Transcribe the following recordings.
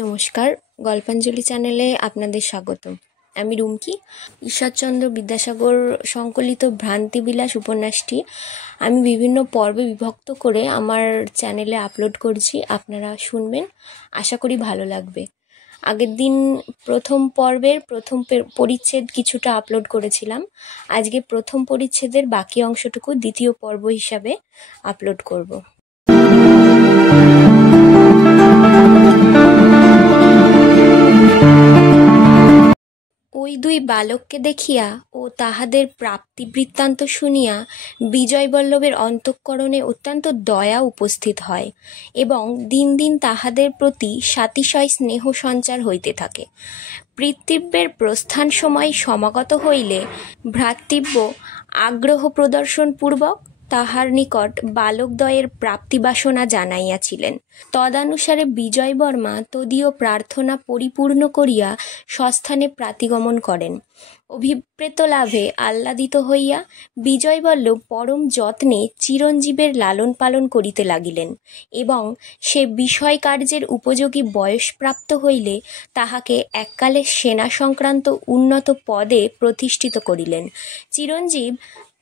নমস্কার, গল্পাঞ্জলি চ্যানেলে আপনাদের স্বাগতম। আমি রুমকি। ঈশ্বরচন্দ্র বিদ্যাসাগর সংকলিত ভ্রান্তিবিলাস উপন্যাসটি আমি বিভিন্ন পর্বে বিভক্ত করে আমার চ্যানেলে আপলোড করছি। আপনারা শুনবেন, আশা করি ভালো লাগবে। আগের দিন প্রথম পর্বের প্রথম পরিচ্ছেদ কিছুটা আপলোড করেছিলাম। আজকে প্রথম পরিচ্ছেদের বাকি অংশটুকু দ্বিতীয় পর্ব হিসাবে আপলোড করব। ওই দুই বালককে দেখিয়া ও তাহাদের প্রাপ্তি বৃত্তান্ত শুনিয়া বিজয়বল্লভের অন্তঃকরণে অত্যন্ত দয়া উপস্থিত হয় এবং দিন দিন তাহাদের প্রতি সাতিশয় স্নেহ সঞ্চার হইতে থাকে। পিতৃব্যের প্রস্থান সময় সমাগত হইলে ভ্রাতৃব্য আগ্রহ প্রদর্শনপূর্বক তাহার নিকট বালকদ্বয়ের প্রাপ্তিবাসনা জানাইয়াছিলেন। তদানুসারে বিজয়বর্মা তদীয় প্রার্থনা পরিপূর্ণ করিয়া স্বস্থানে প্রাতিগমন করেন। অভিপ্রেত লাভে আহ্লাদিত হইয়া বিজয়বল্লভ পরম যত্নে চিরঞ্জীবের লালন পালন করিতে লাগিলেন এবং সে বিষয় কার্যের উপযোগী বয়সপ্রাপ্ত হইলে তাহাকে এককালে সেনা সংক্রান্ত উন্নত পদে প্রতিষ্ঠিত করিলেন। চিরঞ্জীব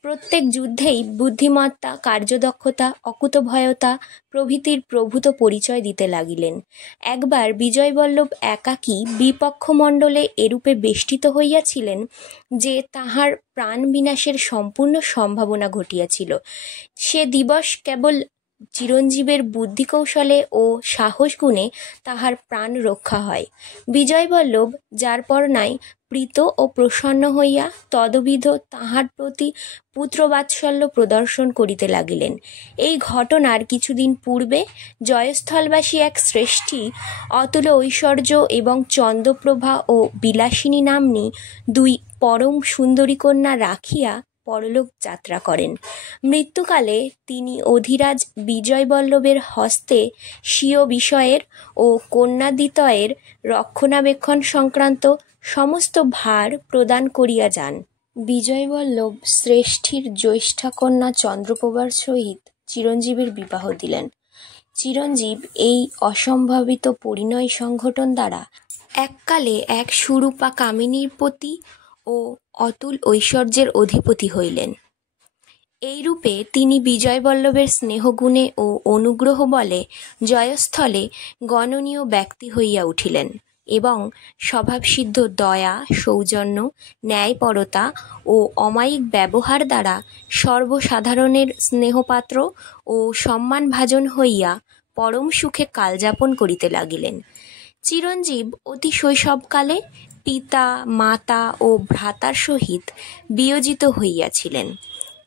প্রত্যেক যুদ্ধেই বুদ্ধিমত্তা, কার্যদক্ষতা, অকুতভয়তা প্রভৃতির প্রভূত পরিচয় দিতে লাগিলেন। একবার বিজয়বল্লভ একাকী বিপক্ষমণ্ডলে এরূপে বেষ্টিত হইয়াছিলেন যে তাহার প্রাণ বিনাশের সম্পূর্ণ সম্ভাবনা ঘটিয়াছিল। সে দিবস কেবল চিরঞ্জীবের বুদ্ধিকৌশলে ও সাহস গুণে তাহার প্রাণ রক্ষা হয়। বিজয়বল্লভ যার পর নাই প্রীত ও প্রসন্ন হইয়া তদবিধ তাহার প্রতি পুত্রবাৎসল্য প্রদর্শন করিতে লাগিলেন। এই ঘটনার কিছুদিন পূর্বে জয়স্থলবাসী এক শ্রেষ্ঠী অতুল ঐশ্বর্য এবং চন্দ্রপ্রভা ও বিলাসিনী নাম্নী দুই পরম সুন্দরী কন্যা রাখিয়া পরলোক যাত্রা করেন। মৃত্যুকালে তিনি অধিরাজ বিজয়বল্লভের হস্তে স্বীয় বিষয়ের ও কন্যাদ্বিতয়ের রক্ষণাবেক্ষণ সংক্রান্ত সমস্ত ভার প্রদান করিয়া যান। বিজয়বল্লভ শ্রেষ্ঠীর জ্যেষ্ঠা কন্যা চন্দ্রপ্রভার সহিত চিরঞ্জীবের বিবাহ দিলেন। চিরঞ্জীব এই অসম্ভাবিত পরিণয় সংঘটন দ্বারা এককালে এক সুরূপা কামিনীর পতি ও অতুল ঐশ্বর্যের অধিপতি হইলেন। এইরূপে তিনি বিজয়বল্লভের স্নেহগুণে ও অনুগ্রহ বলে জয়স্থলে গণনীয় ব্যক্তি হইয়া উঠিলেন এবং স্বভাবসিদ্ধ দয়া, সৌজন্য, ন্যায়পরতা ও অমায়িক ব্যবহার দ্বারা সর্বসাধারণের স্নেহপাত্র ও সম্মানভাজন হইয়া পরম সুখে কালযাপন করিতে লাগিলেন। চিরঞ্জীব অতি শৈশবকালে পিতা, মাতা ও ভ্রাতার সহিত বিয়োজিত হইয়াছিলেন।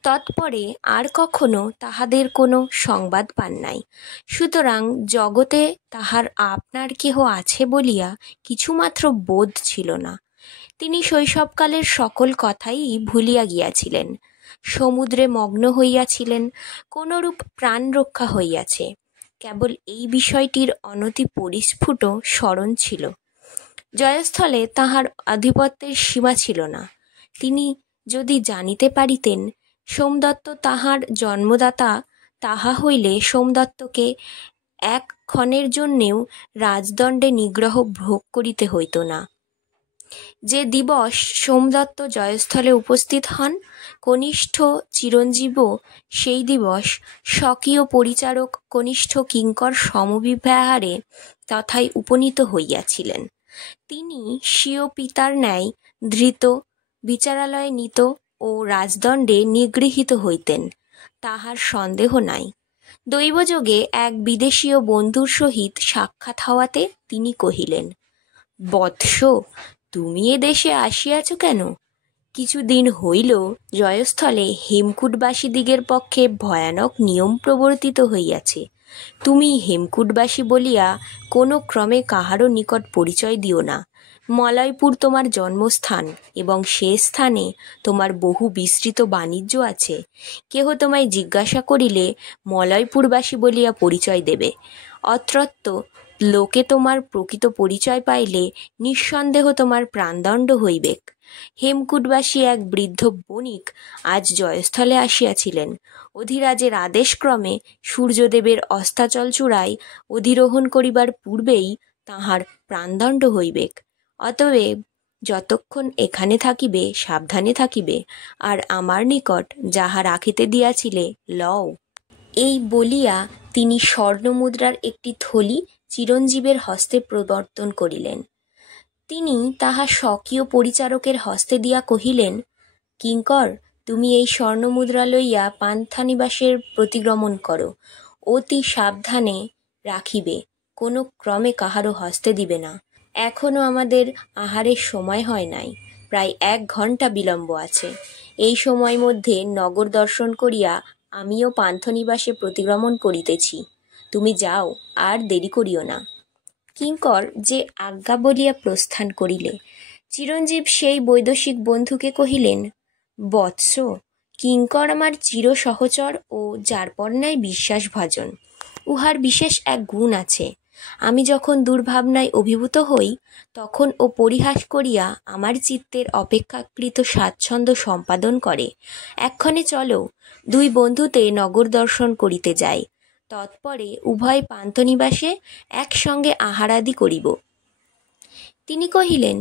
তৎপরে আর কখনো তাহাদের কোনো সংবাদ পান নাই। সুতরাং জগতে তাহার আপনার কেহ আছে বলিয়া কিছুমাত্র বোধ ছিল না। তিনি শৈশবকালের সকল কথাই ভুলিয়া গিয়াছিলেন। সমুদ্রে মগ্ন হইয়াছিলেন। কোনরূপ প্রাণ রক্ষা হইয়াছে, কেবল এই বিষয়টির অনতি পরিস্ফুট স্মরণ ছিল। জয়স্থলে তাহার আধিপত্যের সীমা ছিল না। তিনি যদি জানিতে পারিতেন সোমদত্ত তাহার জন্মদাতা, তাহা হইলে সোমদত্তকে এক ক্ষণের জন্যেও রাজদণ্ডে নিগ্রহ ভোগ করিতে হইত না। যে দিবস সোমদত্ত জয়স্থলে উপস্থিত হন, কনিষ্ঠ চিরঞ্জীবও সেই দিবস স্বকীয় পরিচারক কনিষ্ঠ কিঙ্কর সমবিব্যাহারে তথায় উপনীত হইয়াছিলেন। তিনি স্বীয় পিতার ন্যায় ধৃত, বিচারালয়ে নীত ও রাজদণ্ডে নিগৃহীত হইতেন, তাহার সন্দেহ নাই। দৈবযোগে এক বিদেশীয় বন্ধুর সহিত সাক্ষাৎ হওয়াতে তিনি কহিলেন, বৎস, তুমি এ দেশে আসিয়াছ কেন? কিছুদিন হইল জয়স্থলে হেমকূটবাসীদিগের পক্ষে ভয়ানক নিয়ম প্রবর্তিত হইয়াছে। তুমি হেমকূটবাসী বলিয়া কোনো ক্রমে কাহারও নিকট পরিচয় দিও না। মলয়পুর তোমার জন্মস্থান এবং সে স্থানে তোমার বহু বিস্তৃত বাণিজ্য আছে। কেহ তোমায় জিজ্ঞাসা করিলে মলয়পুরবাসী বলিয়া পরিচয় দেবে। অত্রত্য লোকে তোমার প্রকৃত পরিচয় পাইলে নিঃসন্দেহ তোমার প্রাণদণ্ড হইবেক। হেমকূটবাসী এক বৃদ্ধ বণিক আজ জয়স্থলে আসিয়াছিলেন। অধিরাজের আদেশক্রমে সূর্যদেবের অস্তাচল চূড়ায় অধিরোহণ করিবার পূর্বেই তাহার প্রাণদণ্ড হইবেক। অতএব যতক্ষণ এখানে থাকিবে সাবধানে থাকিবে, আর আমার নিকট যাহা রাখিতে দিয়াছিলে লও। এই বলিয়া তিনি স্বর্ণমুদ্রার একটি থলি চিরঞ্জীবের হস্তে প্রবর্তন করিলেন। তিনি তাহা স্বকীয় পরিচারকের হস্তে দিয়া কহিলেন, কিঙ্কর, তুমি এই স্বর্ণমুদ্রা লইয়া পান্থানিবাসের প্রতিগমন করো। অতি সাবধানে রাখিবে, কোনো ক্রমে কাহারও হস্তে দিবে না। এখনো আমাদের আহারের সময় হয় নাই, প্রায় 1 ঘণ্টা বিলম্ব আছে। এই সময় মধ্যে নগর দর্শন করিয়া আমিও পান্থনিবাসে প্রতিগমন করিতেছি। তুমি যাও, আর দেরি করিও না। কিঙ্কর যে আজ্ঞা বলিয়া প্রস্থান করিলে। চিরঞ্জীব সেই বৈদেশিক বন্ধুকে কহিলেন, বৎস, কিঙ্কর আমার চির সহচর ও যারপরনাই বিশ্বাসভাজন। উহার বিশেষ এক গুণ আছে। আমি যখন দুর্ভাবনায় অভিভূত হই, তখন ও পরিহাস করিয়া আমার চিত্তের অপেক্ষাকৃত স্বাচ্ছন্দ্য সম্পাদন করে। এক্ষণে চলো, 2 বন্ধুতে নগর দর্শন করিতে যাই। তৎপরে উভয় পান্থনিবাসে একসঙ্গে আহারাদি করিব। তিনি কহিলেন,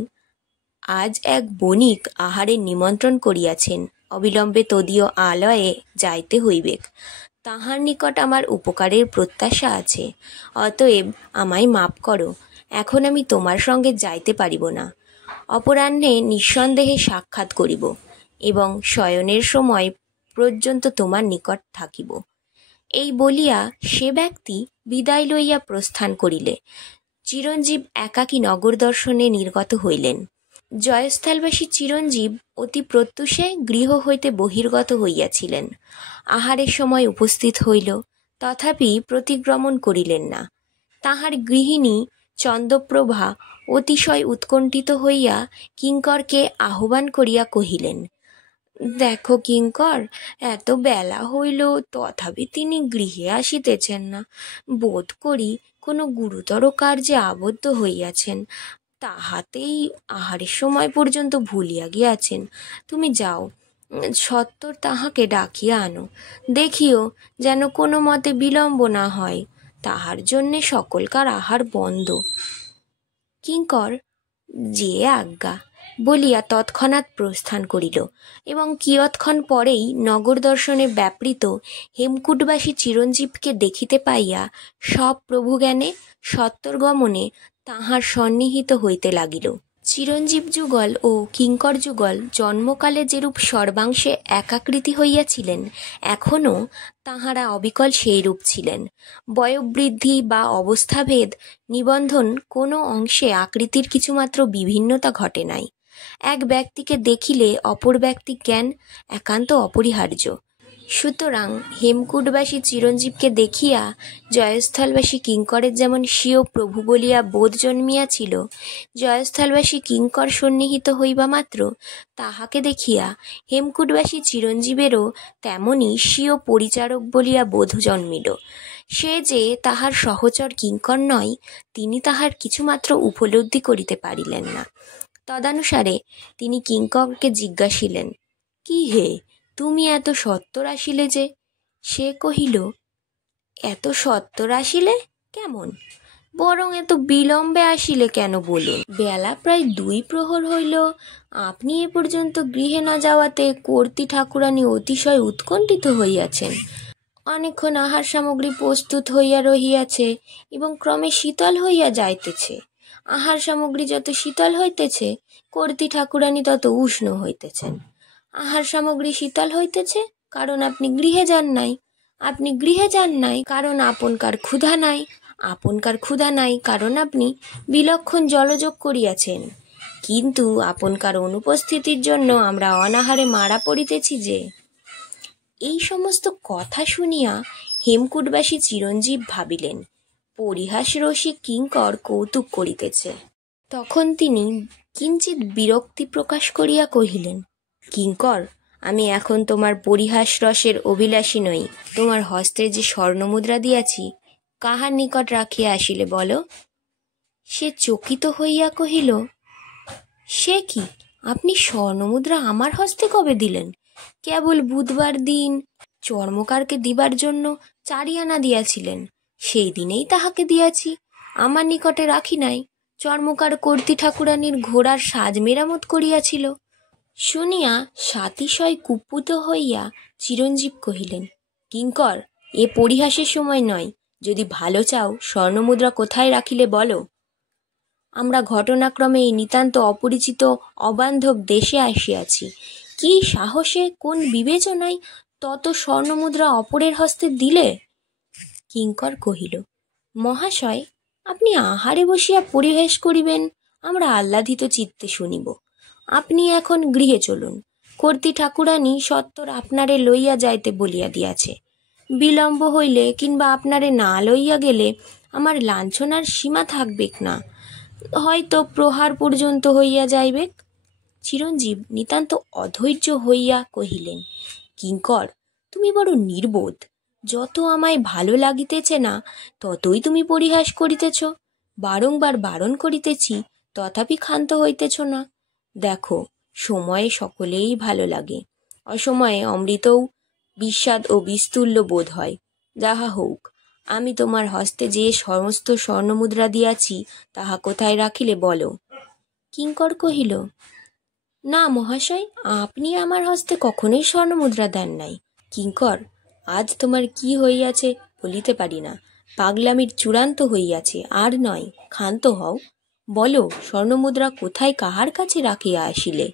আজ এক বণিক আহারের নিমন্ত্রণ করিয়াছেন, অবিলম্বে তদীয় আলয়ে যাইতে হইবেক। তাহার নিকট আমার উপকারের প্রত্যাশা আছে। অতএব আমায় মাপ করো, এখন আমি তোমার সঙ্গে যাইতে পারিব না। অপরাহ্নে নিঃসন্দেহে সাক্ষাৎ করিব এবং শয়নের সময় পর্যন্ত তোমার নিকট থাকিব। এই বলিয়া সে ব্যক্তি বিদায় লইয়া প্রস্থান করিলে চিরঞ্জীব একাকী নগর দর্শনে নির্গত হইলেন। জয়স্থলবাসী চিরঞ্জীব অতি প্রত্যুষে গৃহ হইতে বহির্গত হইয়াছিলেন। আহারের সময় উপস্থিত হইল, তথাপি প্রতিগমন করিলেন না। তাহার গৃহিণী চন্দ্রপ্রভা অতিশয় উৎকণ্ঠিত হইয়া কিঙ্করকে আহ্বান করিয়া কহিলেন, দেখো কিঙ্কর, এত বেলা হইল তথাপি তিনি গৃহে আসিতেছেন না। বোধ করি কোনো গুরুতর কার্যে আবদ্ধ হইয়াছেন, তাহাতেই আহারের সময় পর্যন্ত ভুলিয়া গিয়াছেন। তুমি যাও, সত্বর তাহাকে ডাকিয়া আনো। দেখিও যেন কোনো মতে বিলম্ব না হয়, তাহার জন্যে সকলকার আহার বন্ধ। কিঙ্কর যে আজ্ঞা বলিয়া তৎক্ষণাৎ প্রস্থান করিল এবং কিয়ৎক্ষণ পরেই নগর দর্শনে ব্যাপৃত হেমকূটবাসী চিরঞ্জীবকে দেখিতে পাইয়া সপ্রভুজ্ঞানে সত্বরগমনে তাহার সন্নিহিত হইতে লাগিল। চিরঞ্জীব যুগল ও কিঙ্কর যুগল জন্মকালে যেরূপ সর্বাংশে একাকৃতি হইয়াছিলেন, এখনও তাঁহারা অবিকল সেইরূপ ছিলেন। বয়োবৃদ্ধি বা অবস্থাভেদ নিবন্ধন কোনো অংশে আকৃতির কিছুমাত্র বিভিন্নতা ঘটে নাই। এক ব্যক্তিকে দেখিলে অপর ব্যক্তি জ্ঞান একান্ত অপরিহার্য। সুতরাং হেমকূটবাসী চিরঞ্জীবকে দেখিয়া জয়স্থলবাসী কিঙ্করের যেমন স্বীয় প্রভু বলিয়া বোধ জন্মিয়াছিল, জয়স্থলবাসী কিঙ্কর সন্নিহিত হইবা মাত্র তাহাকে দেখিয়া হেমকূটবাসী চিরঞ্জীবেরও তেমনি স্বীয় পরিচারক বলিয়া বোধ জন্মিল। সে যে তাহার সহচর কিঙ্কর নয়, তিনি তাহার কিছুমাত্র উপলব্ধি করিতে পারিলেন না। তদানুসারে তিনি কিঙ্করকে জিজ্ঞাসিলেন, কি হে, তুমি এত সত্বর আসিলে যে? সে কহিল, এত সত্বর আসিলে কেমন, বরং এত বিলম্বে আসিলে কেন বলুন। বেলা প্রায় 2 প্রহর হইল, আপনি এ পর্যন্ত গৃহে না যাওয়াতে কর্ত্রী ঠাকুরানী অতিশয় উৎকণ্ঠিত হইয়াছেন। অনেকক্ষণ আহার সামগ্রী প্রস্তুত হইয়া রহিয়াছে এবং ক্রমে শীতল হইয়া যাইতেছে। আহার সামগ্রী যত শীতল হইতেছে, কর্ত্রী ঠাকুরানী তত উষ্ণ হইতেছেন। আহার সামগ্রী শীতল হইতেছে কারণ আপনি গৃহে যান নাই, আপনি গৃহে যান নাই কারণ আপনকার ক্ষুধা নাই, আপনকার ক্ষুধা নাই কারণ আপনি বিলক্ষণ জলযোগ করিয়াছেন। কিন্তু আপনকার অনুপস্থিতির জন্য আমরা অনাহারে মারা পড়িতেছি যে। এই সমস্ত কথা শুনিয়া হেমকূটবাসী চিরঞ্জীব ভাবিলেন, পরিহাস রসিক কিঙ্কর কৌতুক করিতেছে। তখন তিনি কিঞ্চিৎ বিরক্তি প্রকাশ করিয়া কহিলেন, কিঙ্কর, আমি এখন তোমার পরিহাস রসের অভিলাষী নই। তোমার হস্তে যে স্বর্ণমুদ্রা দিয়াছি, কাহার নিকট রাখিয়া আসিলে বলো। সে চকিত হইয়া কহিল, সে কি, আপনি স্বর্ণমুদ্রা আমার হস্তে কবে দিলেন? কেবল বুধবার দিন চর্মকারকে দিবার জন্য 4 আনা দিয়াছিলেন, সেই দিনেই তাহাকে দিয়াছি। আমার নিকটে রাখি নাই। চর্মকার কর্ত্রী ঠাকুরানীর ঘোড়ার সাজ মেরামত করিয়াছিল। শুনিয়া সাতিশয় কুপুত হইয়া চিরঞ্জীব কহিলেন, কিঙ্কর, এ পরিহাসের সময় নয়। যদি ভালো চাও, স্বর্ণমুদ্রা কোথায় রাখিলে বলো। আমরা ঘটনাক্রমে এই নিতান্ত অপরিচিত অবান্ধব দেশে আসিয়াছি। কি সাহসে, কোন বিবেচনায় তত স্বর্ণমুদ্রা অপরের হস্তে দিলে? কিঙ্কর কহিল, মহাশয়, আপনি আহারে বসিয়া পরিহাস করিবেন, আমরা আহ্লাদিত চিত্তে শুনিব। আপনি এখন গৃহে চলুন। কর্ত্রী ঠাকুরানী সত্বর আপনারে লইয়া যাইতে বলিয়া দিয়াছে। বিলম্ব হইলে কিংবা আপনারে না লইয়া গেলে আমার লাঞ্ছনার সীমা থাকবেক না, হয়তো প্রহার পর্যন্ত হইয়া যাইবেক। চিরঞ্জীব নিতান্ত অধৈর্য হইয়া কহিলেন, কিঙ্কর, তুমি বড় নির্বোধ। যত আমায় ভালো লাগিতেছে না, ততই তুমি পরিহাস করিতেছ। বারংবার বারণ করিতেছি, তথাপি ক্ষান্ত হইতেছ না। দেখো, সময়ে সকলেই ভালো লাগে, অসময়ে অমৃতও বিস্বাদ ও বিস্তুল্য বোধ হয়। যাহা হোক, আমি তোমার হস্তে যে সমস্ত স্বর্ণমুদ্রা দিয়াছি, তাহা কোথায় রাখিলে বলো। কিঙ্কর কহিল, না মহাশয়, আপনি আমার হস্তে কখনোই স্বর্ণমুদ্রা দেন নাই। কিঙ্কর, আজ তোমার কি হইয়াছে বলিতে পারি না। পাগলামির চূড়ান্ত হইয়াছে, আর নয়, ক্ষান্ত হও। বলো, স্বর্ণমুদ্রা কোথায় কাহার কাছে রাখিয়া আসিলে?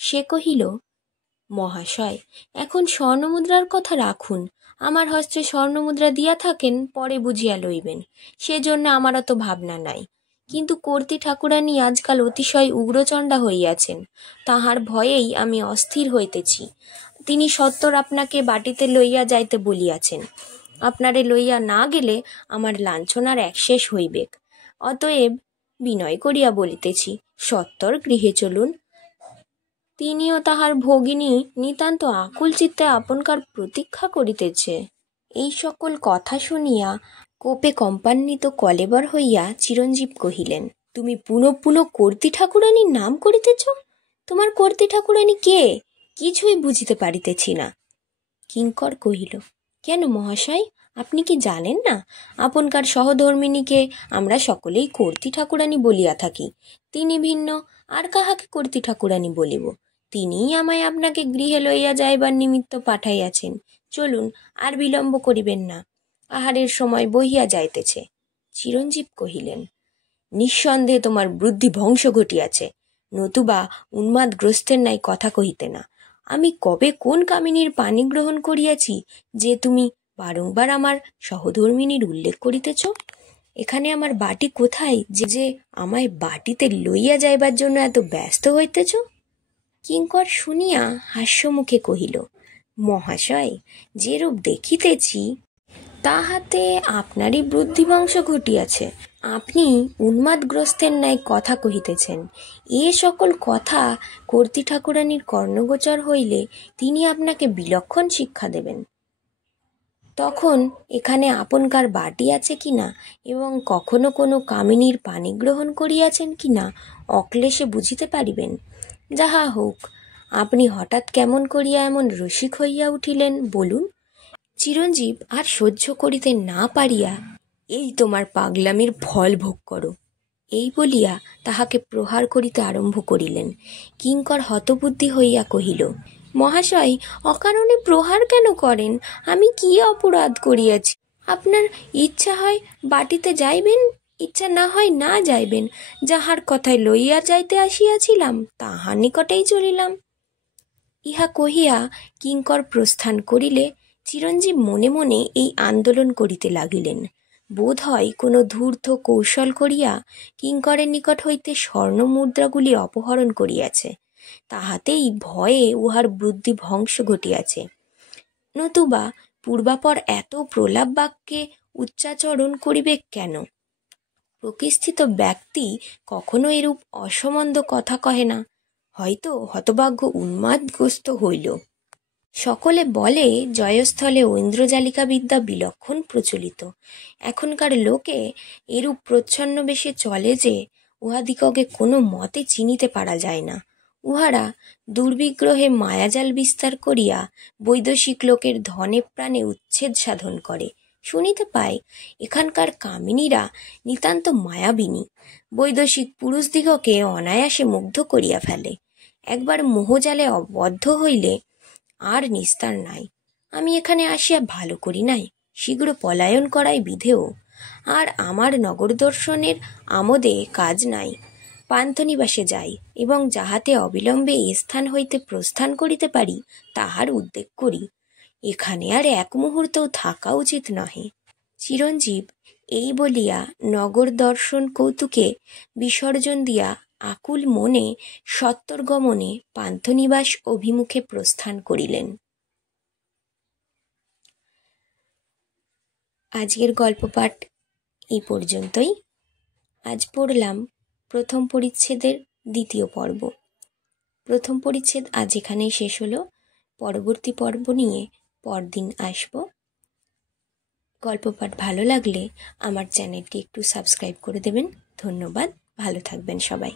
সে কহিল, মহাশয়, এখন স্বর্ণমুদ্রার কথা রাখুন। আমার হস্তে স্বর্ণমুদ্রা দিয়া থাকেন, পরে বুঝিয়া লইবেন, সেজন্য আমার অত ভাবনা নাই। কিন্তু কর্ত্রী ঠাকুরানী আজকাল অতিশয় উগ্রচণ্ডা হইয়াছেন, তাহার ভয়েই আমি অস্থির হইতেছি। তিনি সত্বর আপনাকে বাটিতে লইয়া যাইতে বলিয়াছেন। আপনারে লইয়া না গেলে আমার লাঞ্ছনার একশেষ হইবেক। অতএব বিনয় করিয়া বলিতেছি, সত্বর গৃহে চলুন। তিনিও তাহার ভগিনী নিতান্ত আকুল চিত্তে আপনকার প্রতীক্ষা করিতেছে। এই সকল কথা শুনিয়া কোপে কম্পান্বিত কলেবর হইয়া চিরঞ্জীব কহিলেন, তুমি পুনঃ পুনঃ কর্ত্রী ঠাকুরানীর নাম করিতেছ? তোমার কর্ত্রী ঠাকুরানী কে? কিছুই বুঝিতে পারিতেছি না। কিঙ্কর কহিল, কেন মহাশয়, আপনি কি জানেন না? আপনকার সহধর্মিণীকে আমরা সকলেই কর্ত্রী ঠাকুরানী বলিয়া থাকি। তিনি ভিন্ন, আর কাহাকে কর্ত্রী ঠাকুরানী বলিব? তিনিই আমায় আপনাকে গৃহে লইয়া যাইবার নিমিত্ত পাঠাইয়াছেন। চলুন, আর বিলম্ব করিবেন না, আহারের সময় বহিয়া যাইতেছে। চিরঞ্জীব কহিলেন, নিঃসন্দেহে তোমার বুদ্ধি ধ্বংস ঘটিয়াছে, নতুবা উন্মাদগ্রস্তের ন্যায় কথা কহিতে না। আমি কবে কোন কামিনীর পানি গ্রহণ করিয়াছি যে তুমি বারংবার আমার সহধর্মিনীর উল্লেখ করিতেছ? এখানে আমার বাটি কোথায় যে আমায় বাটিতে লইয়া যাইবার জন্য এত ব্যস্ত হইতেছ? কিঙ্কর শুনিয়া হাস্যমুখে কহিল, মহাশয়, যেরূপ দেখিতেছি তাহাতে আপনারই বুদ্ধিবংশ ঘটিয়াছে। আপনি উন্মাদগ্রস্তের ন্যায় কথা কহিতেছেন। এ সকল কথা কর্ত্রী ঠাকুরানীর কর্ণগোচর হইলে তিনি আপনাকে বিলক্ষণ শিক্ষা দেবেন। তখন এখানে আপনকার বাটি আছে কিনা এবং কখনো কোনো কামিনীর পানি গ্রহণ করিয়াছেন কিনা অক্লেশে বুঝিতে পারিবেন। যাহা হোক, আপনি হঠাৎ কেমন করিয়া এমন রসিক হইয়া উঠিলেন বলুন। চিরঞ্জীব আর সহ্য করিতে না পারিয়া, এই তোমার পাগলামির ফল ভোগ করো, এই বলিয়া তাহাকে প্রহার করিতে আরম্ভ করিলেন। কিঙ্কর হতবুদ্ধি হইয়া কহিল, মহাশয়, অকারণে প্রহার কেন করেন? আমি কি অপরাধ করিয়াছি? আপনার ইচ্ছা হয় বাটিতে যাইবেন, ইচ্ছা না হয় না যাইবেন। যাহার কথায় লইয়া যাইতে আসিয়াছিলাম, তাহার নিকটেই চলিলাম। ইহা কহিয়া কিঙ্কর প্রস্থান করিলে চিরঞ্জীব মনে মনে এই আন্দোলন করিতে লাগিলেন। বোধ হয় কোনো ধূর্ত কৌশল করিয়া কিঙ্করের নিকট হইতে স্বর্ণ মুদ্রাগুলি অপহরণ করিয়াছে। তাহাতেই ভয়ে উহার বুদ্ধি ভংস ঘটিয়াছে। নতুবা পূর্বাপর এত প্রলাপ বাক্যে উচ্চাচরণ করিবে কেন? প্রকৃষ্ঠিত ব্যক্তি কখনো এরূপ অসমন্দ কথা কহে না। হয়তো হতভাগ্য উন্মাদগ্রস্ত হইল। সকলে বলে জয়স্থলে ঐন্দ্রজালিকা বিদ্যা বিলক্ষণ প্রচলিত। এখনকার লোকে এরূপ প্রচ্ছন্ন বেশে চলে যে উহাদিগকে কোনো মতে চিনিতে পারা যায় না। উহারা দুর্বিগ্রহে মায়াজাল বিস্তার করিয়া বৈদেশিক লোকের ধনে প্রাণে উচ্ছেদ সাধন করে। শুনিতে পাই এখানকার কামিনীরা নিতান্ত মায়াবিনী, বৈদেশিক পুরুষদিগকে অনায়াসে মুগ্ধ করিয়া ফেলে। একবার মোহজালে আবদ্ধ হইলে আর নিস্তার নাই। আমি এখানে আসিয়া ভালো করি নাই, শীঘ্র পলায়ন করাই বিধেয়। আর আমার নগর দর্শনের আমোদে কাজ নাই। পান্থনিবাসে যাই এবং যাহাতে অবিলম্বে এ স্থান হইতে প্রস্থান করিতে পারি তাহার উদ্যোগ করি। এখানে আর এক মুহূর্তও থাকা উচিত নহে। চিরঞ্জীব এই বলিয়া নগর দর্শন কৌতুকে বিসর্জন দিয়া আকুল মনে সত্বরগমনে পান্থনিবাস অভিমুখে প্রস্থান করিলেন। আজকের গল্পপাঠ এই পর্যন্তই। আজ পড়লাম প্রথম পরিচ্ছেদের দ্বিতীয় পর্ব। প্রথম পরিচ্ছেদ আজ এখানেই শেষ হলো। পরবর্তী পর্ব নিয়ে পরদিন আসব। গল্পপাঠ ভালো লাগলে আমার চ্যানেলটি একটু সাবস্ক্রাইব করে দেবেন। ধন্যবাদ। ভালো থাকবেন সবাই।